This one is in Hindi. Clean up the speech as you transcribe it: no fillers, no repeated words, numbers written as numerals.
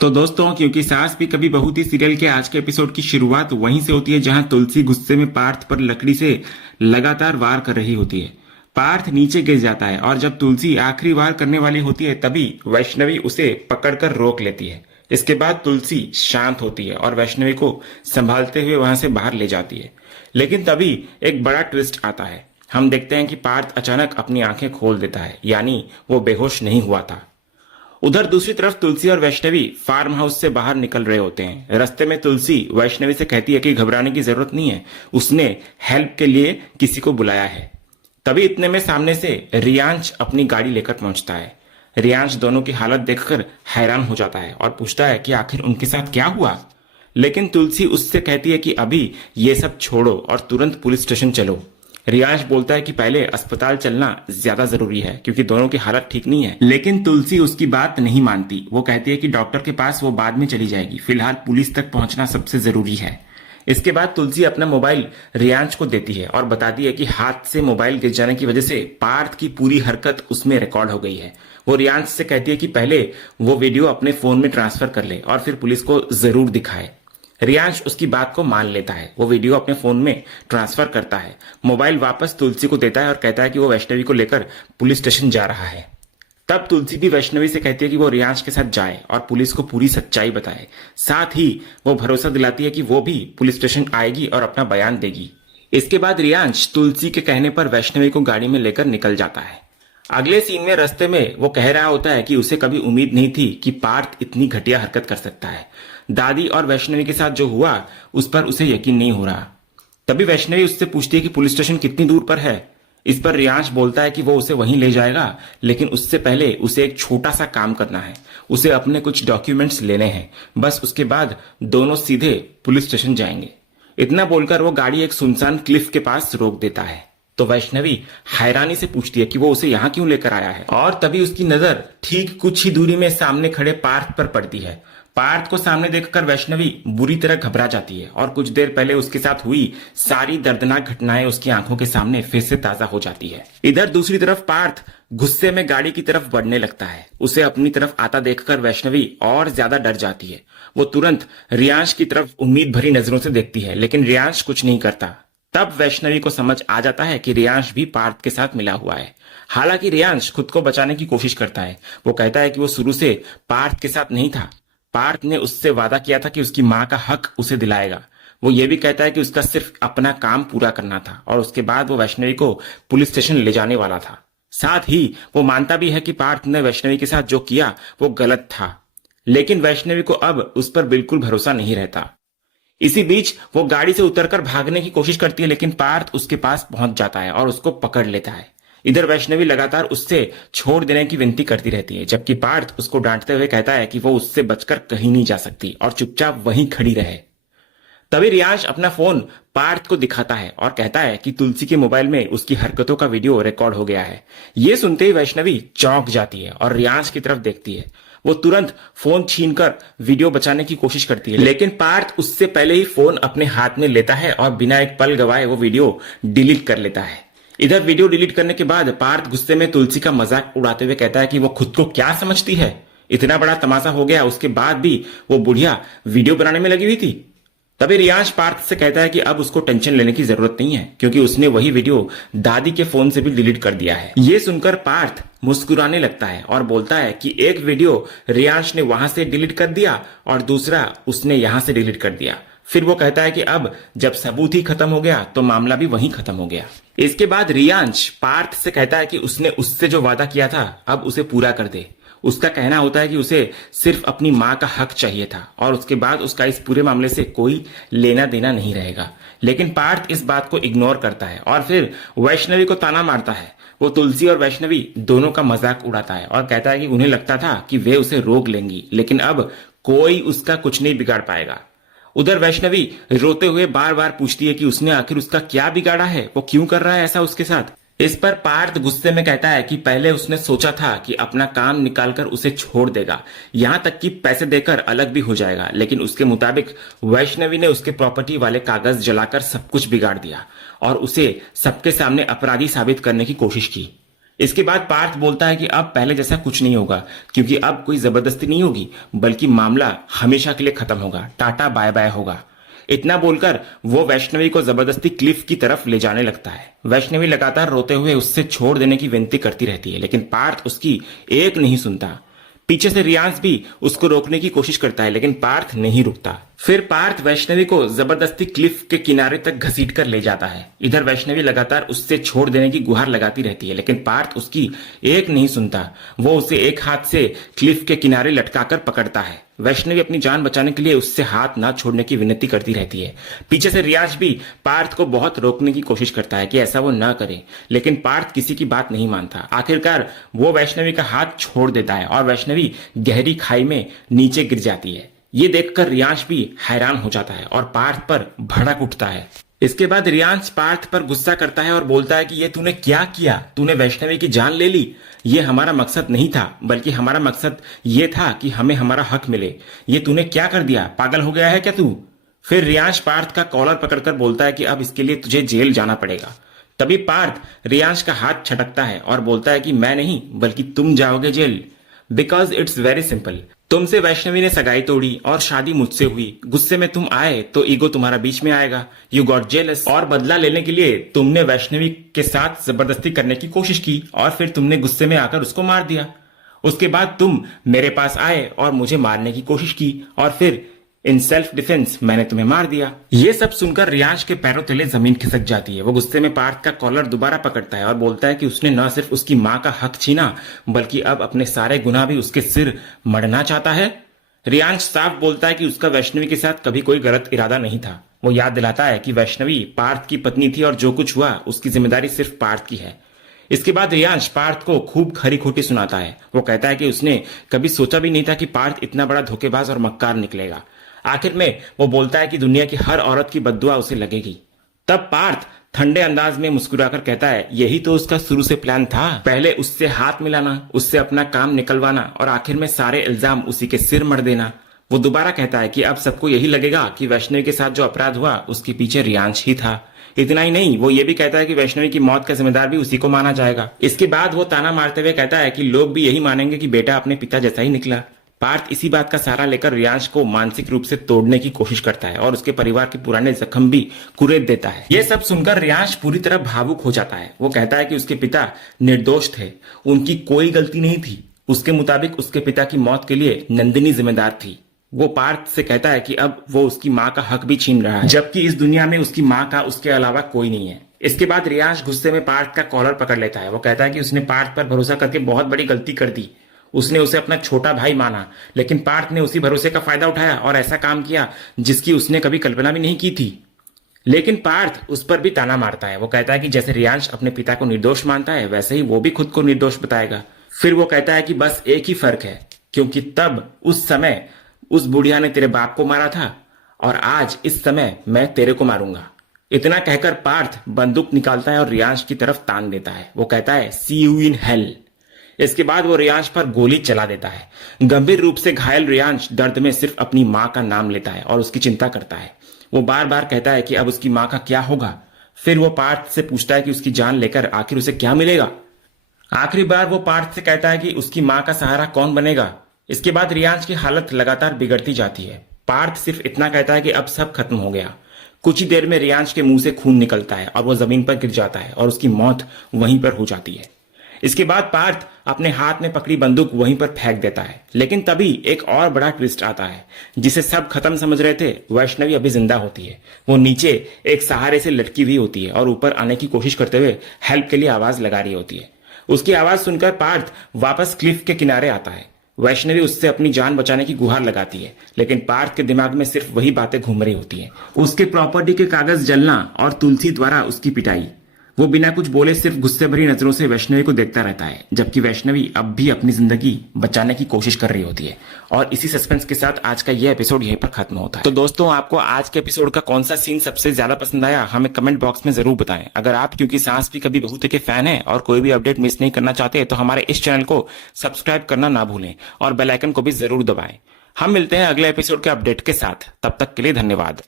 तो दोस्तों, क्योंकि सास भी कभी बहू थी सीरियल के आज के एपिसोड की शुरुआत वहीं से होती है जहां तुलसी गुस्से में पार्थ पर लकड़ी से लगातार वार कर रही होती है। पार्थ नीचे गिर जाता है और जब तुलसी आखिरी वार करने वाली होती है तभी वैष्णवी उसे पकड़कर रोक लेती है। इसके बाद तुलसी शांत होती है और वैष्णवी को संभालते हुए वहां से बाहर ले जाती है। लेकिन तभी एक बड़ा ट्विस्ट आता है। हम देखते हैं कि पार्थ अचानक अपनी आंखें खोल देता है, यानी वो बेहोश नहीं हुआ था। उधर दूसरी तरफ तुलसी और वैष्णवी फार्म हाउस से बाहर निकल रहे होते हैं। रास्ते में तुलसी वैष्णवी से कहती है कि घबराने की जरूरत नहीं है, उसने हेल्प के लिए किसी को बुलाया है। तभी इतने में सामने से रियांश अपनी गाड़ी लेकर पहुंचता है। रियांश दोनों की हालत देखकर हैरान हो जाता है और पूछता है कि आखिर उनके साथ क्या हुआ। लेकिन तुलसी उससे कहती है कि अभी ये सब छोड़ो और तुरंत पुलिस स्टेशन चलो। रियांश बोलता है कि पहले अस्पताल चलना ज्यादा जरूरी है क्योंकि दोनों की हालत ठीक नहीं है। लेकिन तुलसी उसकी बात नहीं मानती। वो कहती है कि डॉक्टर के पास वो बाद में चली जाएगी, फिलहाल पुलिस तक पहुंचना सबसे जरूरी है। इसके बाद तुलसी अपना मोबाइल रियांश को देती है और बताती है कि हाथ से मोबाइल गिर जाने की वजह से पार्थ की पूरी हरकत उसमें रिकॉर्ड हो गई है। वो रियांश से कहती है कि पहले वो वीडियो अपने फोन में ट्रांसफर कर ले और फिर पुलिस को जरूर दिखाए। रियांश उसकी बात को मान लेता है। वो वीडियो अपने फोन में ट्रांसफर करता है, मोबाइल वापस तुलसी को देता है और कहता है कि वो वैष्णवी को लेकर पुलिस स्टेशन जा रहा है। तब तुलसी भी वैष्णवी से कहती है कि वो रियांश के साथ जाए और पुलिस को पूरी सच्चाई बताए। साथ ही वो भरोसा दिलाती है कि वो भी पुलिस स्टेशन आएगी और अपना बयान देगी। इसके बाद रियांश तुलसी के कहने पर वैष्णवी को गाड़ी में लेकर निकल जाता है। अगले सीन में रास्ते में वो कह रहा होता है कि उसे कभी उम्मीद नहीं थी कि पार्थ इतनी घटिया हरकत कर सकता है। दादी और वैष्णवी के साथ जो हुआ उस पर उसे यकीन नहीं हो रहा। तभी वैष्णवी उससे पूछती है कि पुलिस स्टेशन कितनी दूर पर है। इस पर रियांश बोलता है कि वो उसे वहीं ले जाएगा, लेकिन उससे पहले उसे एक छोटा सा काम करना है। उसे अपने कुछ डॉक्यूमेंट्स लेने हैं, बस उसके बाद दोनों सीधे पुलिस स्टेशन जाएंगे। इतना बोलकर वो गाड़ी एक सुनसान क्लिफ के पास रोक देता है। तो वैष्णवी हैरानी से पूछती है कि वो उसे यहाँ क्यों लेकर आया है और तभी उसकी नजर ठीक कुछ ही दूरी में सामने खड़े पार्थ पर पड़ती है। पार्थ को सामने देखकर वैष्णवी बुरी तरह घबरा जाती है और कुछ देर पहले उसके साथ हुई सारी दर्दनाक घटनाएं उसकी आंखों के सामने फिर से ताजा हो जाती है। इधर दूसरी तरफ पार्थ गुस्से में गाड़ी की तरफ बढ़ने लगता है। उसे अपनी तरफ आता देखकर वैष्णवी और ज्यादा डर जाती है। वो तुरंत रियांश की तरफ उम्मीद भरी नजरों से देखती है, लेकिन रियांश कुछ नहीं करता। तब वैष्णवी को समझ आ जाता है कि रियांश भी पार्थ के साथ मिला हुआ है। हालांकि रियांश खुद को बचाने की कोशिश करता है। वो कहता है कि वो शुरू से पार्थ के साथ नहीं था। पार्थ ने उससे वादा किया था कि उसकी मां का हक उसे दिलाएगा। वो ये भी कहता है कि उसका सिर्फ अपना काम पूरा करना था और उसके बाद वो वैष्णवी को पुलिस स्टेशन ले जाने वाला था। साथ ही वो मानता भी है कि पार्थ ने वैष्णवी के साथ जो किया वो गलत था, लेकिन वैष्णवी को अब उस पर बिल्कुल भरोसा नहीं रहता। इसी बीच वो गाड़ी से उतरकर भागने की कोशिश करती है, लेकिन पार्थ उसके पास पहुंच जाता है और उसको पकड़ लेता है। इधर वैष्णवी लगातार उससे छोड़ देने की विनती करती रहती है, जबकि पार्थ उसको डांटते हुए कहता है कि वो उससे बचकर कहीं नहीं जा सकती और चुपचाप वहीं खड़ी रहे। तभी रियांश अपना फोन पार्थ को दिखाता है और कहता है कि तुलसी के मोबाइल में उसकी हरकतों का वीडियो रिकॉर्ड हो गया है। ये सुनते ही वैष्णवी चौंक जाती है और रियांश की तरफ देखती है। वो तुरंत फोन छीनकर वीडियो बचाने की कोशिश करती है, लेकिन पार्थ उससे पहले ही फोन अपने हाथ में लेता है और बिना एक पल गवाए वो वीडियो डिलीट कर लेता है। इधर वीडियो डिलीट करने के बाद पार्थ गुस्से में तुलसी का मजाक उड़ाते हुए कहता है कि वो खुद को क्या समझती है, इतना बड़ा तमाशा हो गया उसके बाद भी वो बुढ़िया वीडियो बनाने में लगी हुई थी। तभी रियांश पार्थ से कहता है कि अब उसको टेंशन लेने की जरूरत नहीं है क्योंकि उसने वही वीडियो दादी के फोन से भी डिलीट कर दिया है। ये सुनकर पार्थ मुस्कुराने लगता है और बोलता है कि एक वीडियो रियांश ने वहां से डिलीट कर दिया और दूसरा उसने यहां से डिलीट कर दिया। फिर वो कहता है कि अब जब सबूत ही खत्म हो गया तो मामला भी वहीं खत्म हो गया। इसके बाद रियांश पार्थ से कहता है कि उसने उससे जो वादा किया था अब उसे पूरा कर दे। उसका कहना होता है कि उसे सिर्फ अपनी मां का हक चाहिए था और उसके बाद उसका इस पूरे मामले से कोई लेना देना नहीं रहेगा। लेकिन पार्थ इस बात को इग्नोर करता है और फिर वैष्णवी को ताना मारता है। वो तुलसी और वैष्णवी दोनों का मजाक उड़ाता है और कहता है कि उन्हें लगता था कि वे उसे रोक लेंगी, लेकिन अब कोई उसका कुछ नहीं बिगाड़ पाएगा। उधर वैष्णवी रोते हुए बार बार पूछती है कि उसने आखिर उसका क्या बिगाड़ा है, वो क्यों कर रहा है ऐसा उसके साथ। इस पर पार्थ गुस्से में कहता है कि पहले उसने सोचा था कि अपना काम निकालकर उसे छोड़ देगा, यहां तक कि पैसे देकर अलग भी हो जाएगा, लेकिन उसके मुताबिक वैष्णवी ने उसके प्रॉपर्टी वाले कागज जलाकर सब कुछ बिगाड़ दिया और उसे सबके सामने अपराधी साबित करने की कोशिश की। इसके बाद पार्थ बोलता है कि अब पहले जैसा कुछ नहीं होगा, क्योंकि अब कोई जबरदस्ती नहीं होगी, बल्कि मामला हमेशा के लिए खत्म होगा, टाटा बाय बाय होगा। इतना बोलकर वो वैष्णवी को जबरदस्ती क्लिफ की तरफ ले जाने लगता है। वैष्णवी लगातार रोते हुए उससे छोड़ देने की विनती करती रहती है, लेकिन पार्थ उसकी एक नहीं सुनता। पीछे से रियांश भी उसको रोकने की कोशिश करता है, लेकिन पार्थ नहीं रुकता। फिर पार्थ वैष्णवी को जबरदस्ती क्लिफ के किनारे तक घसीट कर ले जाता है। इधर वैष्णवी लगातार उससे छोड़ देने की गुहार लगाती रहती है, लेकिन पार्थ उसकी एक नहीं सुनता। वो उसे एक हाथ से क्लिफ के किनारे लटकाकर पकड़ता है। वैष्णवी अपनी जान बचाने के लिए उससे हाथ ना छोड़ने की विनती करती रहती है। पीछे से रियाज भी पार्थ को बहुत रोकने की कोशिश करता है कि ऐसा वो ना करे, लेकिन पार्थ किसी की बात नहीं मानता। आखिरकार वो वैष्णवी का हाथ छोड़ देता है और वैष्णवी गहरी खाई में नीचे गिर जाती है। ये देखकर रियांश भी हैरान हो जाता है और पार्थ पर भड़क उठता है। इसके बाद रियांश पार्थ पर गुस्सा करता है और बोलता है कि ये तूने क्या किया, तूने वैष्णवी की जान ले ली। ये हमारा मकसद नहीं था, बल्कि हमारा मकसद ये था कि हमें हमारा हक मिले। ये तूने क्या कर दिया, पागल हो गया है क्या तू? फिर रियांश पार्थ का कॉलर पकड़कर बोलता है कि अब इसके लिए तुझे जेल जाना पड़ेगा। तभी पार्थ रियांश का हाथ छटकता है और बोलता है कि मैं नहीं, बल्कि तुम जाओगे jail, because it's very simple. तुमसे वैष्णवी ने सगाई तोड़ी और शादी मुझसे हुई। गुस्से में तुम आए तो ईगो तुम्हारा बीच में आएगा। यू गॉट जेलस और बदला लेने के लिए तुमने वैष्णवी के साथ जबरदस्ती करने की कोशिश की और फिर तुमने गुस्से में आकर उसको मार दिया। उसके बाद तुम मेरे पास आए और मुझे मारने की कोशिश की और फिर इन सेल्फ डिफेंस मैंने तुम्हें मार दिया। ये सब सुनकर रियांश के पैरों तले जमीन खिसक जाती है। वो गुस्से में पार्थ का कॉलर दोबारा पकड़ता है और बोलता है कि उसने न सिर्फ उसकी मां का हक छीना, बल्कि अब अपने सारे गुनाह भी उसके सिर मढ़ना चाहता है। रियांश साफ बोलता है कि उसका वैष्णवी के साथ कभी कोई गलत इरादा नहीं था। वो याद दिलाता है कि वैष्णवी पार्थ की पत्नी थी और जो कुछ हुआ उसकी जिम्मेदारी सिर्फ पार्थ की है। इसके बाद रियांश पार्थ को खूब खरी खोटी सुनाता है। वो कहता है कि उसने कभी सोचा भी नहीं था कि पार्थ इतना बड़ा धोखेबाज और मक्कार निकलेगा। आखिर में वो बोलता है कि दुनिया की हर औरत की बद्दुआ उसे लगेगी। तब पार्थ ठंडे अंदाज में मुस्कुराकर कहता है, यही तो उसका शुरू से प्लान था, पहले उससे हाथ मिलाना, उससे अपना काम निकलवाना और आखिर में सारे इल्जाम उसी के सिर मढ़ देना। वो दोबारा कहता है कि अब सबको यही लगेगा कि वैष्णवी के साथ जो अपराध हुआ उसके पीछे रियांश ही था। इतना ही नहीं, वो ये भी कहता है कि वैष्णवी की मौत का जिम्मेदार भी उसी को माना जाएगा। इसके बाद वो ताना मारते हुए कहता है कि लोग भी यही मानेंगे कि बेटा अपने पिता जैसा ही निकला। पार्थ इसी बात का सहारा लेकर रियांश को मानसिक रूप से तोड़ने की कोशिश करता है और उसके परिवार के पुराने जख्म भी कुरेद देता है। ये सब सुनकर रियांश पूरी तरह भावुक हो जाता है। वो कहता है कि उसके पिता निर्दोष थे, उनकी कोई गलती नहीं थी। उसके मुताबिक उसके पिता की मौत के लिए नंदिनी जिम्मेदार थी। वो पार्थ से कहता है कि अब वो उसकी माँ का हक भी छीन रहा है, जबकि इस दुनिया में उसकी माँ का उसके अलावा कोई नहीं है। इसके बाद रियांश गुस्से में पार्थ का कॉलर पकड़ लेता है। वो कहता है कि उसने पार्थ पर भरोसा करके बहुत बड़ी गलती कर दी। उसने उसे अपना छोटा भाई माना, लेकिन पार्थ ने उसी भरोसे का फायदा उठाया और ऐसा काम किया जिसकी उसने कभी कल्पना भी नहीं की थी। लेकिन पार्थ उस पर भी ताना मारता है। वो कहता है कि जैसे रियांश अपने पिता को निर्दोष मानता है, वैसे ही वो भी खुद को निर्दोष बताएगा। फिर वो कहता है कि बस एक ही फर्क है, क्योंकि तब उस समय उस बुढ़िया ने तेरे बाप को मारा था और आज इस समय मैं तेरे को मारूंगा। इतना कहकर पार्थ बंदूक निकालता है और रियांश की तरफ तान देता है। वो कहता है, सी यू इन हेल। इसके बाद वो रियांश पर गोली चला देता है। गंभीर रूप से घायल रियांश दर्द में सिर्फ अपनी मां का नाम लेता है और उसकी चिंता करता है। वो बार बार कहता है कि अब उसकी मां का क्या होगा। फिर वो पार्थ से पूछता है कि उसकी जान लेकर आखिर उसे क्या मिलेगा। आखिरी बार वो पार्थ से कहता है कि उसकी मां का सहारा कौन बनेगा। इसके बाद रियांश की हालत लगातार बिगड़ती जाती है। पार्थ सिर्फ इतना कहता है कि अब सब खत्म हो गया। कुछ ही देर में रियांश के मुंह से खून निकलता है और वो जमीन पर गिर जाता है और उसकी मौत वहीं पर हो जाती है। इसके बाद पार्थ अपने हाथ में पकड़ी बंदूक वहीं पर फेंक देता है। लेकिन तभी एक और बड़ा ट्विस्ट आता है, जिसे सब खत्म समझ रहे थे। वैष्णवी अभी जिंदा होती है। वो नीचे एक सहारे से लटकी हुई होती है और ऊपर आने की कोशिश करते हुए हेल्प के लिए आवाज लगा रही होती है। उसकी आवाज सुनकर पार्थ वापस क्लिफ के किनारे आता है। वैष्णवी उससे अपनी जान बचाने की गुहार लगाती है, लेकिन पार्थ के दिमाग में सिर्फ वही बातें घूम रही होती हैं। उसके प्रॉपर्टी के कागज जलना और तुलसी द्वारा उसकी पिटाई। वो बिना कुछ बोले सिर्फ गुस्से भरी नजरों से वैष्णवी को देखता रहता है, जबकि वैष्णवी अब भी अपनी जिंदगी बचाने की कोशिश कर रही होती है। और इसी सस्पेंस के साथ आज का ये एपिसोड यहीं पर खत्म होता है। तो दोस्तों, आपको आज के एपिसोड का कौन सा सीन सबसे ज्यादा पसंद आया, हमें कमेंट बॉक्स में जरूर बताएं। अगर आप क्योंकि सांस भी कभी बहू थे के फैन है और कोई भी अपडेट मिस नहीं करना चाहते, तो हमारे इस चैनल को सब्सक्राइब करना ना भूलें और बेल आइकन को भी जरूर दबाएं। हम मिलते हैं अगले एपिसोड के अपडेट के साथ। तब तक के लिए धन्यवाद।